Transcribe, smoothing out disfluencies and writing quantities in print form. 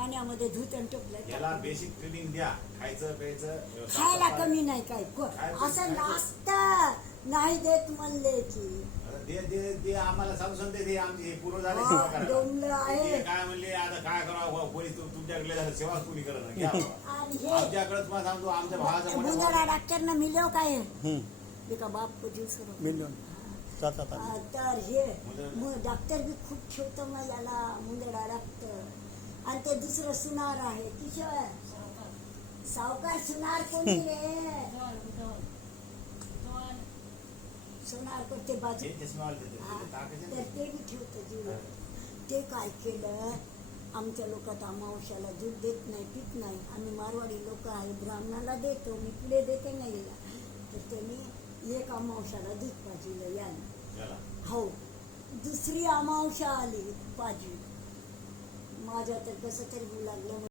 पाण्यामध्ये धुत आणि टोपलं याला बेसिक ट्रेनिंग द्या. खायचं प्यायचं खायला कमी नाही काय असं नाश्ता नाही देत म्हणले की ते आम्हाला समजून दे. आमचे पूर्व झाले डोंबलं आहे काय म्हणले आता काय करावं कोणी तुमच्याकडे झालं सेवा कोणी करत घ्या आमच्याकडे तुम्हाला सांगतो आमच्या भावाचा मुंदडा डॉक्टरना मिळव काय एका बाप मिळून तर हे डॉक्टर बी खूप ठेवतो मग याला मुंदडा डॉक्टर आणि ते दुसरं सुनार आहे किशोर सावकार सुनार कोणी रे सोनार करते बाजू तर ते बी ठेवतं जीव ते काय केलं आमच्या लोकात अमावश्याला दूध देत नाही पीत नाही आम्ही मारवाडी लोक आहे ब्राह्मणाला देतो मी पुढे देते नाही तर त्यांनी एक अमावश्याला दूध पाजिलं याला हो दुसरी अमावस्या आली पाजवी माझ्या तर कसं तरी लागलं